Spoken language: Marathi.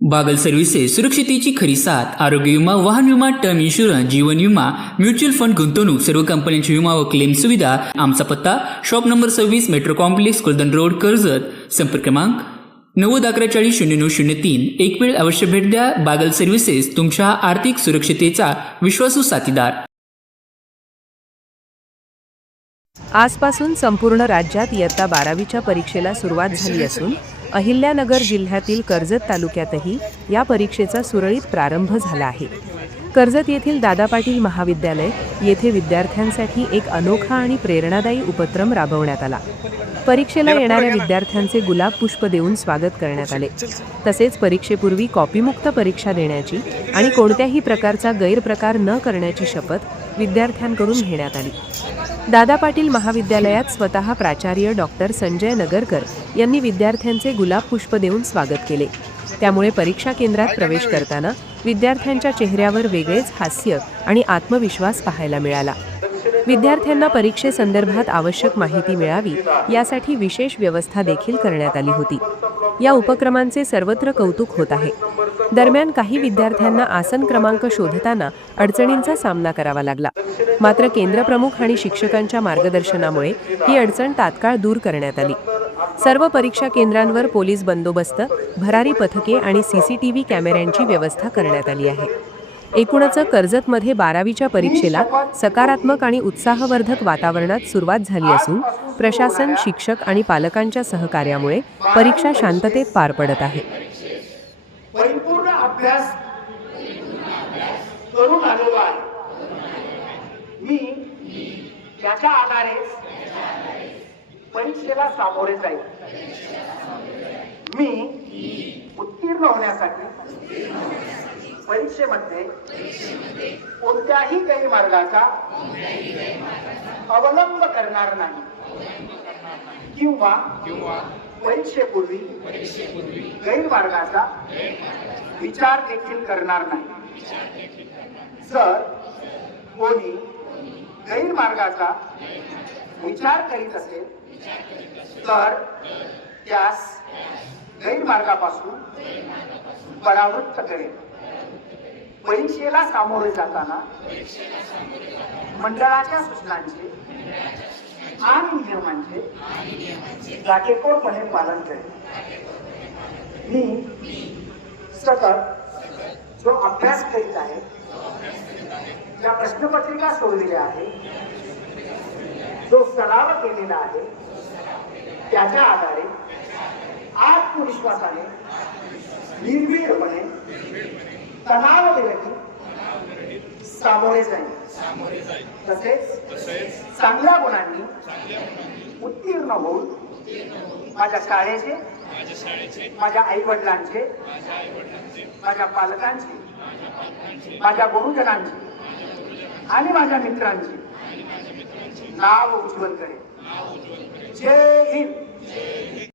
बागल सर्व्हिसेस सुरक्षितेची खरी साथ। आरोग्य विमा, वाहन विमा, टर्म इन्शुरन्स, जीवन विमा, म्युच्युअल फंड, गुंतवणूक, सर्व कंपन्यांची विमा व क्लेम सुविधा। आमचा पत्ता shop number 26, metro complex, Kuldan road, Karjat. संपर्क क्रमांक 9011400903। एक वेळ अवश्य भेट द्या। बागल सर्व्हिसेस, तुमच्या आर्थिक सुरक्षितेचा विश्वासू साथीदार। आजपासून संपूर्ण राज्यात इयत्ता 12वीच्या परीक्षेला सुरुवात झाली असून अहिल्यानगर जिल्ह्यातील कर्जत तालुक्यातही या परीक्षेचा सुरळीत प्रारंभ झाला आहे। कर्जत येथील दादा पाटील महाविद्यालय येथे विद्यार्थ्यांसाठी एक अनोखा आणि प्रेरणादायी उपक्रम राबवण्यात आला। परीक्षेला येणाऱ्या विद्यार्थ्यांचे गुलाब पुष्प देऊन स्वागत करण्यात आले। तसेच परीक्षेपूर्वी कॉपीमुक्त परीक्षा देण्याची आणि कोणत्याही प्रकारचा गैरप्रकार न करण्याची शपथ विद्यार्थ्यांकडून घेण्यात आली। दादा पाटील महाविद्यालयात स्वतः प्राचार्य डॉक्टर संजय नगरकर यांनी विद्यार्थ्यांचे गुलाब पुष्प देऊन स्वागत केले। त्यामुळे परीक्षा केंद्रात प्रवेश करताना विद्यार्थ्यांच्या चेहऱ्यावर वेगळेच हास्य आणि आत्मविश्वास पाहायला मिळाला। विद्यार्थ्यांना परीक्षेसंदर्भात आवश्यक माहिती मिळावी यासाठी विशेष व्यवस्था देखील करण्यात आली होती। या उपक्रमांचे सर्वत्र कौतुक होत आहे। दरम्यान काही विद्यार्थ्यांना आसन क्रमांक शोधताना अडचणींचा सामना करावा लागला। मात्र केंद्रप्रमुख आणि शिक्षकांच्या मार्गदर्शनामुळे ही अडचण तात्काळ दूर करण्यात आली। सर्व परीक्षा केंद्रांवर पोलीस बंदोबस्त, भरारी पथके आणि सीसीटीव्ही कॅमेऱ्यांची व्यवस्था करण्यात आली आहे। एकूणच कर्जतमध्ये 12वीच्या परीक्षेला सकारात्मक आणि उत्साहवर्धक वातावरणात सुरुवात झाली असून प्रशासन, शिक्षक आणि पालकांच्या सहकार्यामुळे परीक्षा शांततेत पार पडत आहे। परिपूर्ण अभ्यास करून आलेलो आहे। मी त्याच्या आधारे परीक्षेला सामोरे जाईल। मी उत्तीर्ण होण्यासाठी परीक्षेमध्ये कोणत्याही गैरमार्गाचा अवलंब करणार नाही किंवा परीक्षेपूर्वी गैरमार्गाचा विचार देखील करणार नाही। जर कोणी गैरमार्गाचा विचार करीत असेल तर त्यास गैरमार्गापासून परावृत्त करेल। परीक्षेला सामोरे जाताना मंडळाच्या सूचनांचे आणि नियमांचे काटेकोरपणे पालन करेल। मी सतत जो अभ्यास करीत आहे, ज्या प्रश्नपत्रिका सोडलेल्या आहे, जो सराव केलेला आहे, त्याच्या आधारे आत्मविश्वासाने, निर्भीडपणे, तणावविरहित सामोरे जाईल। तसेच चांगल्या गुणांनी उत्तीर्ण होऊन माझ्या शाळेचे, माझ्या आई वडिलांचे, माझ्या पालकांचे, माझ्या गुरुजनांचे आणि माझ्या मित्रांचे नाव उज्ज्वल करेल। जय हिंद।